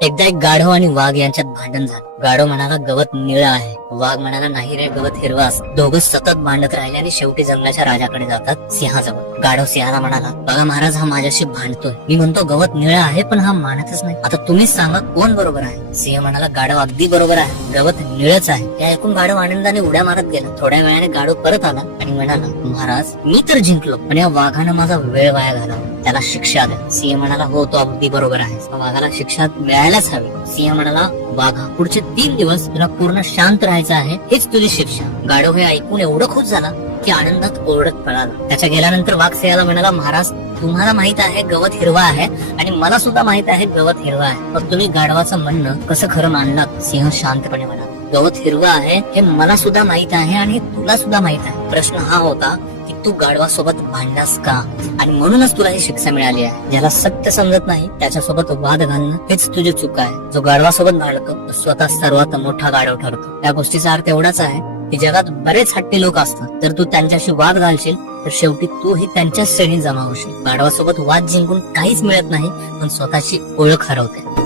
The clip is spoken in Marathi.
एकदा एक गाढव आणि वाघ यांच्यात भांडण झालं. गाढव म्हणाला गवत निळं आहे, वाघ म्हणाला नाही रे गवत हिरवा असतं. दोघं सतत भांडत राहिले आणि शेवटी जंगलाच्या राजाकडे जातात, सिंहाजवळ. गाढव सिंहाला म्हणाला बघा महाराज, हा माझ्याशी भांडतोय. मी म्हणतो गवत निळं आहे पण हा मानतच नाही. आता तुम्हीच सांगा कोण बरोबर आहे. सिंह म्हणाला गाढव अगदी बरोबर आहे, गवत निळच आहे. हे ऐकून गाढव आनंदाने उड्या मारत गेला. थोड्या वेळाने गाढव परत आला आणि म्हणाला महाराज मी तर जिंकलो, पण या वाघानं माझा वेळ वाया घालवला, त्याला शिक्षा द्या. सिंह म्हणाला हो तो अगदी बरोबर आहे, वाघाला शिक्षा मिळायलाच हवी. सिंह म्हणाला वाघा पुढचे 3 दिवस तुला पूर्ण शांत राहायचं आहे, हेच तुझी शिक्षा. गाढव हे ऐकून एवढं खुश झाला की आनंदात ओरडत पळाला. त्याच्या गेल्यानंतर वाघ सिंहाला म्हणाला महाराज तुम्हाला माहित आहे गवत हिरवा आहे आणि मला सुद्धा माहित आहे गवत हिरवा आहे, मग तुम्ही गाढवाचं म्हणणं कसं खरं मानलात. सिंह शांतपणे म्हणाला गवत हिरवं आहे हे मला सुद्धा माहित आहे आणि तुला सुद्धा माहित आहे. प्रश्न हा होता की तू गाढवासोबत भांडलास का, आणि म्हणूनच तुला ही शिक्षा मिळाली आहे. ज्याला सत्य समजत नाही त्याच्यासोबत वाद घालणं हेच तुझी चूक आहे. जो गाढवासोबत भांडतो तो स्वतः सर्वात मोठा गाढव ठरतो. या गोष्टीचा अर्थ एवढाच आहे की जगात बरेच हट्टी लोक असतात, तर तू त्यांच्याशी वाद घालशील तर शेवटी तू ही त्यांच्याच श्रेणीत जमा होशील. गाढवासोबत वाद जिंकून काहीच मिळत नाही, पण स्वतःची ओळख हरवते.